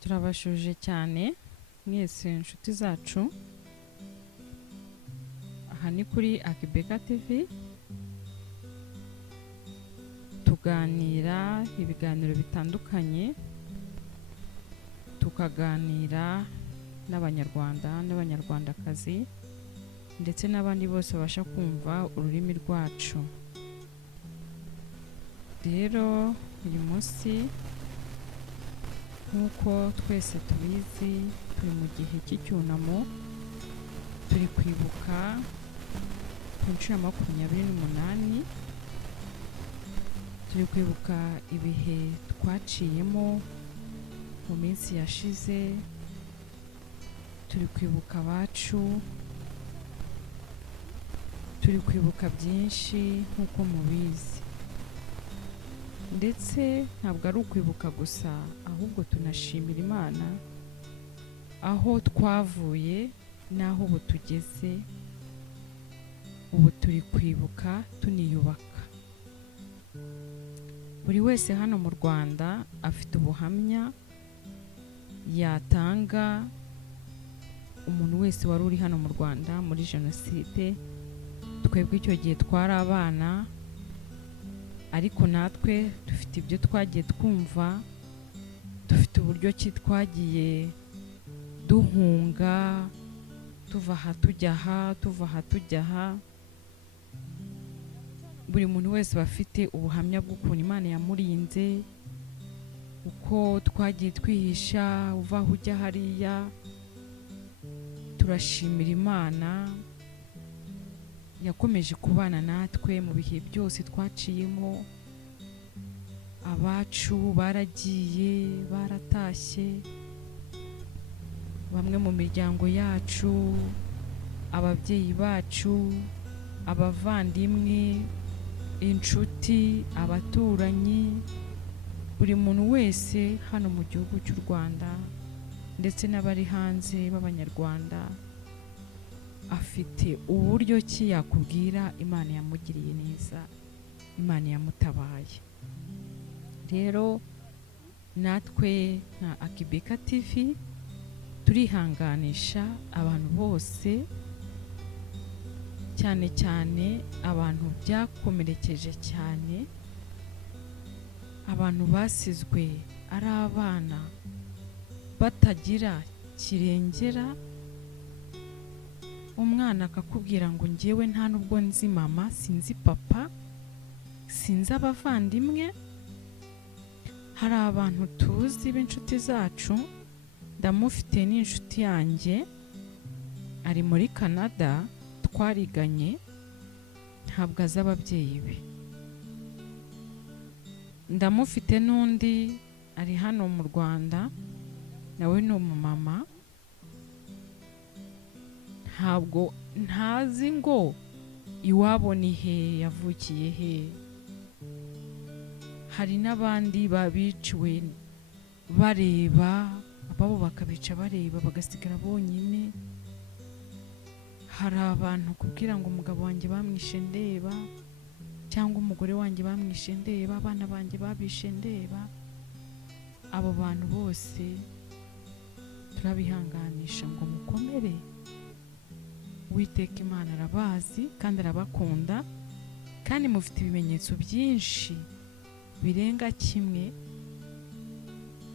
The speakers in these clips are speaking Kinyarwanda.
turabashuje cyane mwese inshuti zacu. Aha ni kuri Twibuke TV, tuganira ibiganiro bitandukanye, tukaganira n'abanyarwanda n'abanyarwandakazi ndetse n'abandi bose babasha kumva ururimi rwacu. Rero uyu munsi nk'uko twese tubizi, turi mu gihe cy'icyunamo, turi kwibuka ku nshuro ya 28, turi kwibuka ibihe twaciyemo mu minsi yashize, turi kwibuka abacu, turi kwibuka byinshi nk'uko mubizi. Ndetse ntabwo ari ukwibuka gusa, ahubwo tunashimira Imana aho twavuye n'aho ubu tugeze. Ubu turi kwibuka tuniyubaka. Buri wese hano mu Rwanda afite ubuhamya yatanga. Umuntu wese wari uri hano mu Rwanda muri jenoside, twebwe icyo gihe twari abana, ariko natwe dufite ibyo twagiye twumva, dufite uburyo ki twagiye duhunga, tuva aha tujya aha, tuva aha tujya aha. Buri muntu wese bafite ubuhamya bw'ukuntu Imana yamurinze, uko twagiye twihisha uva aho ujya hariya. Turashimira Imana yakomeje kubana natwe mu bihe byose twaciyemo. Abacu baragiye, baratashye, bamwe mu miryango yacu, ababyeyi bacu, abavandimwe, inshuti, abaturanyi, buri muntu wese hano mu gihugu cy'u Rwanda ndetse n'abari hanze b'abanyarwanda afite uburyo ki yakubwira Imana yamugiriye neza, Imana yamutabaye. Rero natwe nka Twibuke TV turihanganisha abantu bose, cyane cyane abantu byakomerekeje cyane, abantu basizwe ari abana batagira kirengera. Umwana akakubwira ngo njyewe nta nubwo nzi mama, sinzi papa, sinzi abavandimwe. Hari abantu tuzi b'inshuti zacu, ndamufite n'inshuti yanjye ari muri Canada, twariganye, ntabwo azi ababyeyi be. Ndamufite n'undi ari hano mu Rwanda, nawe ni umumama, ntabwo ntazi ngo iwabo ni he, yavukiye he. Hari n'abandi babiciwe bareba, ababo bakabica bareba, bagasigara bonyine. Hari abantu kubwira ngo umugabo wanjye bamwishe ndeba, cyangwa umugore wanjye bamwishe ndeba, abana banjye babishe ndeba. Abo bantu bose turabihanganisha ngo mukomere. Uwiteka Imana arabazi kandi arabakunda, kandi mufite ibimenyetso byinshi birenga kimwe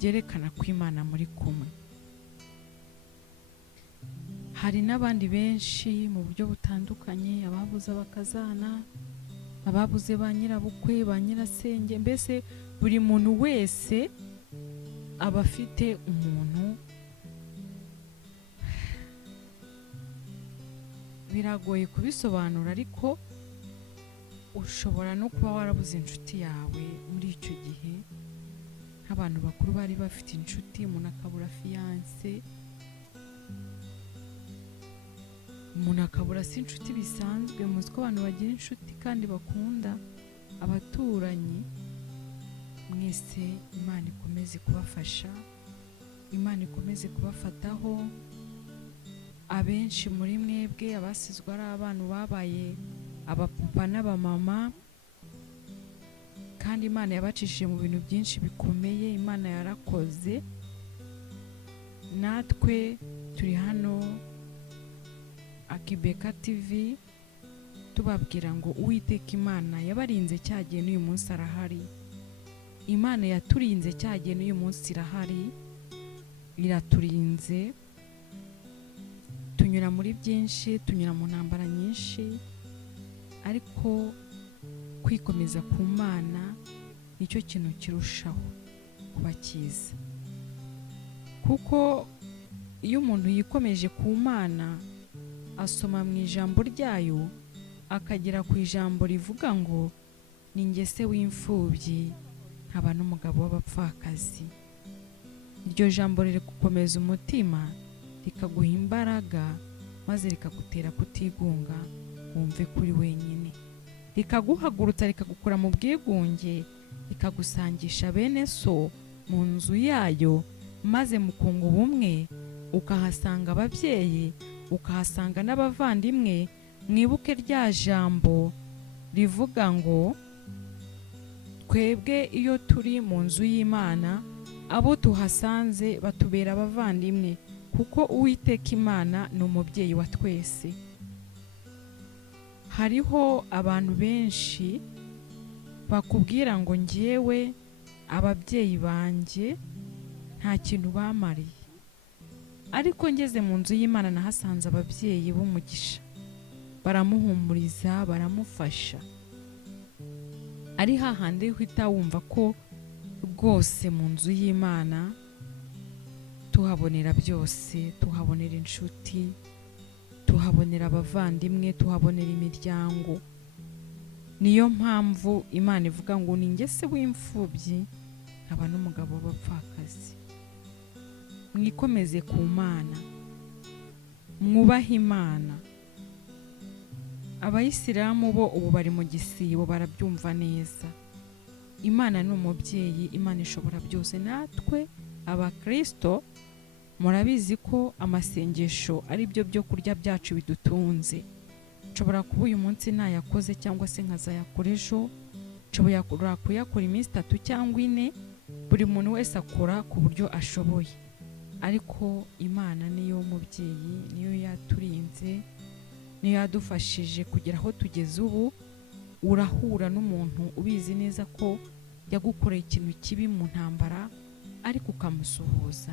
byerekana ko Imana muri kumwe. Hari n'abandi benshi mu buryo butandukanye, ababuze abakazana, ababuze ba nyirabukwe, ba nyirasenge. Mbese buri muntu wese aba afite umuntu. Biragoye kubisobanura, ariko ushobora no kuba warabuze inshuti yawe muri icyo gihe. Nk'abantu bakuru bari bafite inshuti, umuntu akabura fiyanse, umuntu akabura si inshuti bisanzwe. Muzi ko abantu bagira inshuti kandi bakunda. Abaturanyi mwese, Imana ikomeze kubafasha, Imana ikomeze kubafataho. Abenshi muri mwebwe abasizwe ari abantu babaye abapapa n'abamama, kandi Imana yabacishije mu bintu byinshi bikomeye. Imana yarakoze, natwe turi hano Twibuke TV tubabwira ngo Uwiteka Imana yabarinze cyagiye n'uyu munsi arahari. Imana yaturinze cyagiye n'uyu munsi irahari, iraturinze. Tunyura muri byinshi, tunyura mu ntambara nyinshi, ariko kwikomeza ku Mana nicyo kintu kirushaho kuba cyiza, kuko iyo umuntu yikomeje ku Mana asoma mu ijambo ryayo akagera ku ijambo rivuga ngo ni njye se w'imfubyi nkaba n'umugabo w'abapfakazi. Iryo jambo riri gukomeza umutima, rikaguha imbaraga, maze rikagutera kutigunga wumve kuri wenyine, rikaguhagurutsa rikagukura mu bwigunge, rikagusangisha bene so mu nzu yayo, maze mukunga ubumwe, ukahasanga ababyeyi, ukahasanga n'abavandimwe. Mwibuke rya jambo rivuga ngo twebwe iyo turi mu nzu y'Imana, abo tuhasanze batubera abavandimwe, kuko Uwiteka Imana ni umubyeyi wa twese. Hariho abantu benshi bakubwira ngo njyewe ababyeyi banjye nta kintu bamariye, ariko ngeze mu nzu y'Imana nahasanze ababyeyi b'umugisha, baramuhumuriza, baramufasha. Ari hahandi uhita wumva ko rwose mu nzu y'Imana tuhabonera byose, tuhabonera inshuti, tuhabonera abavandimwe, tuhabonera imiryango. Niyo mpamvu Imana ivuga ngo ni njye se w'imfubyi nkaba n'umugabo w'abapfakazi. Mwikomeze ku Mana, mwubahe Imana. Abayisilamu bo ubu bari mu gisibo, barabyumva neza. Imana ni umubyeyi, Imana ishobora byose. Natwe abakristo murabizi ko amasengesho ari byo byo kurya byacu bidutunze. Nshobora kuba uyu munsi nayakoze cyangwa se nkazayakora ejo, nshobora kuyakora iminsi 3 cyangwa 4, buri muntu wese akora ku buryo ashoboye. Ariko Imana niyo mubyeyi, niyo yaturinze, niyo yadufashije kugera aho tugeze ubu. Urahura n'umuntu ubizi neza ko yagukoreye ikintu kibi mu ntambara, ariko ukamusuhuza,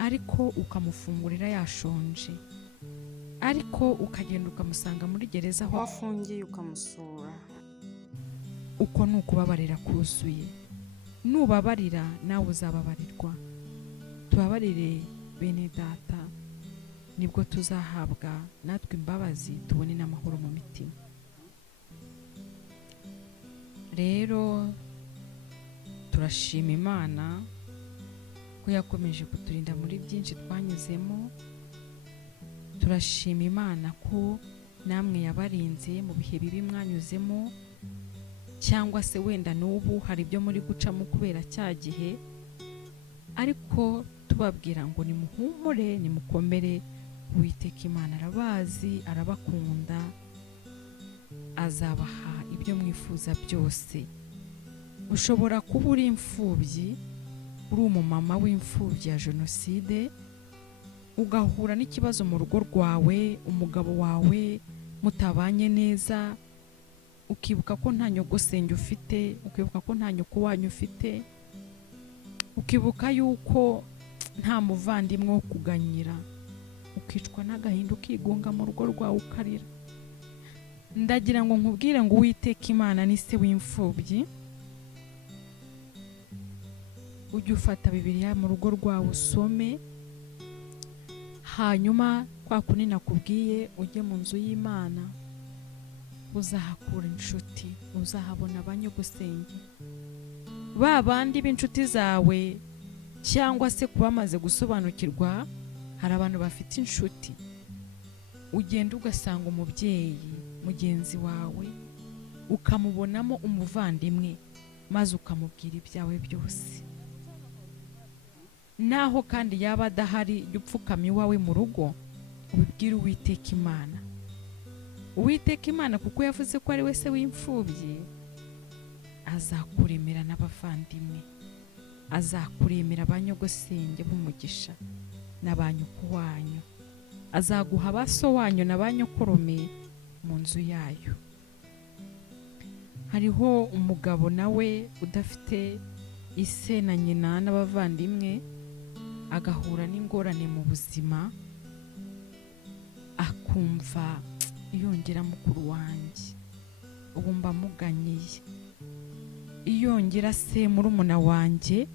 ariko ukamufungurira yashonje, ariko ukagenda ukamusanga muri gereza aho afungiye ukamusura. Uko ni ukubabarira kuzuye. Nubabarira nawe uzababarirwa. Tubabarire bene data, nibwo tuzahabwa natwe imbabazi, tubone n'amahoro mu mitima. Rero turashima Imana ko yakomeje kuturinda muri byinshi twanyuzemo. Turashima Imana ko namwe yabarinze mu bihe bibi mwanyuzemo, cyangwa se wenda n'ubu hari ibyo muri gucamo kubera cya gihe, ariko tubabwira ngo nimuhumure, nimukomere. Uwiteka Imana arabazi, arabakunda, azabaha ibyo mwifuza byose. Ushobora kuba uri imfubyi, uri umumama w'imfubyi ya jenoside, ugahura n'ikibazo mu rugo rwawe, umugabo wawe mutabanye neza, ukibuka ko nta nyogosenge ufite, ukibuka ko nta nyoko wanyu ufite, ukibuka yuko nta muvandimwe wo kuganyira, ukicwa n'agahinda, ukigunga mu rugo rwawe ukarira. Ndagira ngo nkubwire ngo Uwiteka Imana ni se w'imfubyi. Ujye ufata Bibiliya mu rugo rwawe usome, hanyuma kwa kundi nakubwiye ujye mu nzu y'Imana, uzahakura inshuti, uzahabona abanyogosenge, ba bandi b'inshuti zawe, cyangwa se kuba bamaze gusobanukirwa. Hari abantu bafite inshuti, ugenda ugasanga umubyeyi mugenzi wawe ukamubonamo umuvandimwe, maze ukamubwira ibyawe byose. Naho kandi yaba adahari, jya upfukama iwawe mu rugo ubibwire Uwiteka Imana. Uwiteka Imana kuko yavuze ko ari we se w'imfubyi, azakuremera n'abavandimwe, azakuremera abanyogosenge b'umugisha na ba nyoko wanyu, azaguha abaso wanyu na ba nyokorome mu nzu yayo. Hariho umugabo nawe udafite ise na nyina n'abavandimwe, agahura n'ingorane mu buzima, akumva yongera mukuru wanjye, ubu mba muganyiye, iyongera se murumuna wanjye,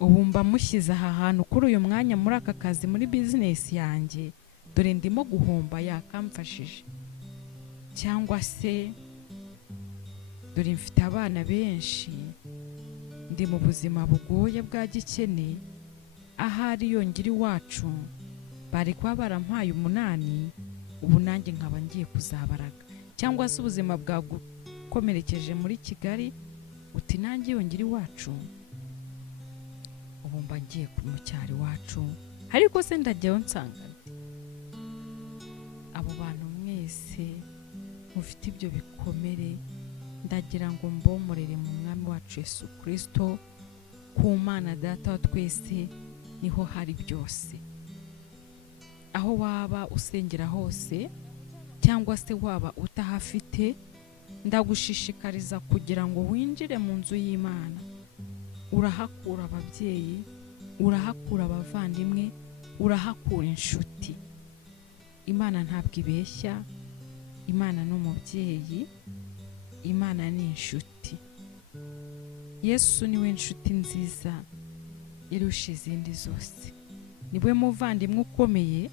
ubu mba mushyize aha hantu kuri uyu mwanya muri aka kazi muri bizinesi yanjye, dore ndimo guhomba, yakamfashije. Cyangwa se dore mfite abana benshi, ndi mu buzima bugoye bwa gikene, ahari yongera iwacu bari kuba barampaye 8, ubu nanjye nkaba ngiye kuzabaraga. Cyangwa se ubuzima bwagukomerekeje muri Kigali, uti nanjye yongera iwacu, ubu mba ngiye mu cyaro iwacu, ariko se ndajyayo nsanga nde? Abo bantu mwese mufite ibyo bikomere, ndagira ngo mbomorere mu mwami wacu Yesu Kristo, ku Mana Data wa twese niho hari byose. Aho waba usengera hose cyangwa se waba utahafite, ndagushishikariza kugira ngo winjire mu nzu y'Imana. Urahakura ababyeyi, urahakura abavandimwe, urahakura inshuti. Imana ntabwo ibeshya, Imana ni umubyeyi, Imana ni inshuti. Yesu niwe nshuti nziza irusha izindi zose, niwe muvandimwe ukomeye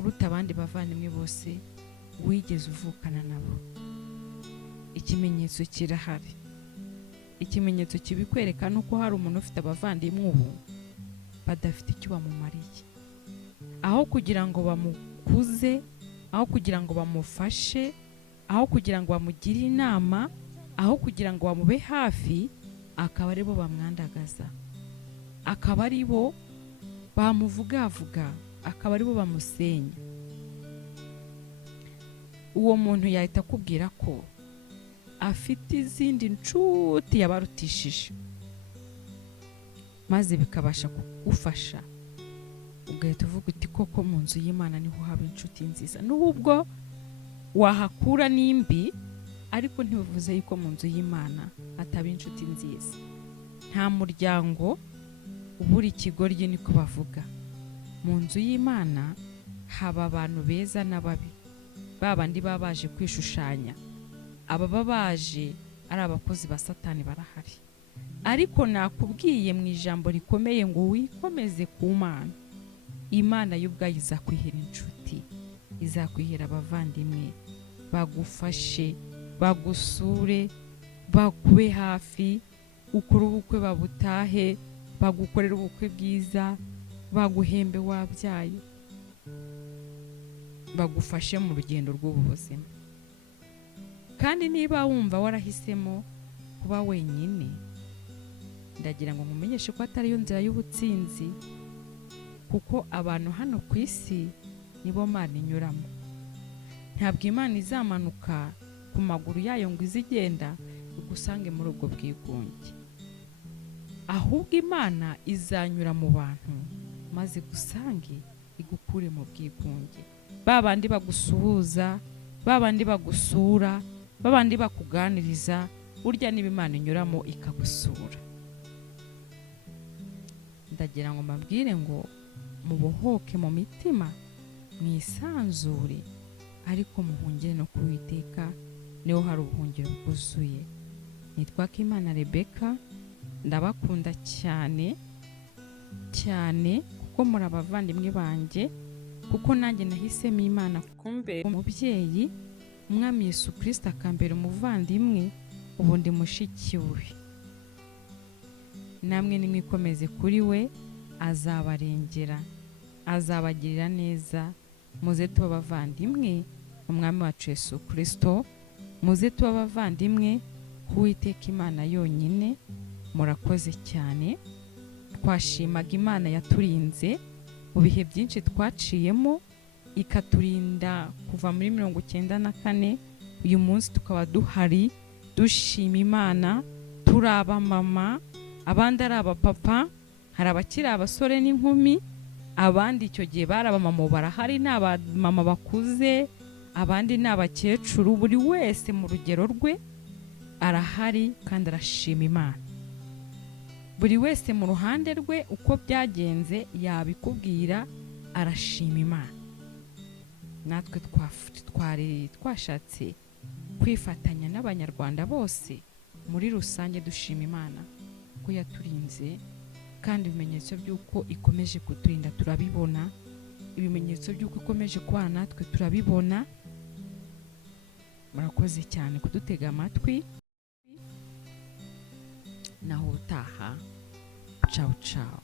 uruta abandi bavandimwe bose wigeze uvukana nabo. Ikimenyetso kirahari, ikimenyetso kibikwereka nuko hari umuntu ufite abavandimwe ubu badafite icyo bamumariye. Aho kugira ngo bamukuze, aho kugira ngo bamufashe, aho kugira ngo bamugire inama, aho kugira ngo bamube hafi, akaba ari bo bamwandagaza, akaba ari bo bamuvugavuga, akaba ari bo bamusenya. Uwo muntu yahita akubwira ko afite izindi nshuti yabarutishije, maze bikabasha kugufasha, ugahita uvuga uti koko mu nzu y'Imana niho haba inshuti nziza. Nubwo wahakura n'imbi, ariko ntibivuze yuko mu nzu y'Imana hataba inshuti nziza. Nta muryango ubura ikigoryi, niko bavuga. Mu nzu y'Imana haba abantu beza n'ababi, babandi baba baje kwishushanya, ababa baje ari abakozi ba Satani barahari. Ariko nakubwiye mu ijambo rikomeye ngo wikomeze ku Mana. Imana y'ubwayo izakwihera inshuti, izakwihera abavandimwe bagufashe, bagusure, bakube hafi, ukora ubukwe babutahe, bagukorera ubukwe bwiza, baguhembe wabyaye, bagufashe mu rugendo rw'ubuzima. Kandi niba wumva warahisemo kuba wenyine, ndagira ngo nkumenyeshe ko atari yo nzira y'ubutsinzi, kuko abantu hano ku isi nibo Mana inyuramo. Ntabwo Imana izamanuka ku maguru yayo ngo izigenda igusange muri ubwo bwigunge, ahubwo Imana izanyura mu bantu maze gusange igukure mu bwigunge. Babandi bagusuhuza, babandi bagusura, babandi bakuganiriza, burya niba Imana inyuramo ikagusura. Ndagira ngo mbabwire ngo mubohoke mu mitima, mwisanzure, ariko muhungire no kuwiteka, niho hari ubuhungiro bwuzuye. Nitwa Imana Rebeka, ndabakunda cyane cyane, kuko muri abavandimwe banjye, kuko nanjye nahisemo Imana kumbera umubyeyi, Umwami Yesu Kristo akambera umuvandimwe, ubu ndi mushiki we. Namwe nimwikomeze kuri we, azabarengera, azabagirira neza. Muze tuba abavandimwe Umwami wacu Yesu Kristo, muze tuba abavandimwe k'Uwiteka Imana yonyine. Murakoze cyane. Twashimaga Imana yaturinze mu bihe byinshi twaciyemo, ikaturinda kuva muri 94. Uyu munsi tukaba duhari dushima Imana, turaba mama, abandi ari abapapa, hari abakiri abasore n'inkumi, abandi icyo gihe bari abamama barahari, ni abamama bakuze, abandi ni abakecuru. Buri wese mu rugero rwe arahari kandi arashima Imana. Buri wese mu ruhande rwe uko byagenze yabikubwira, arashima Imana. Natwe twari twashatse kwifatanya n'abanyarwanda bose muri rusange dushima Imana ko yaturinze, kandi ibimenyetso by'uko ikomeje kuturinda turabibona, ibimenyetso by'uko ikomeje kubana natwe turabibona. Murakoze cyane kudutega amatwi, naho utaha. Ciao ciao.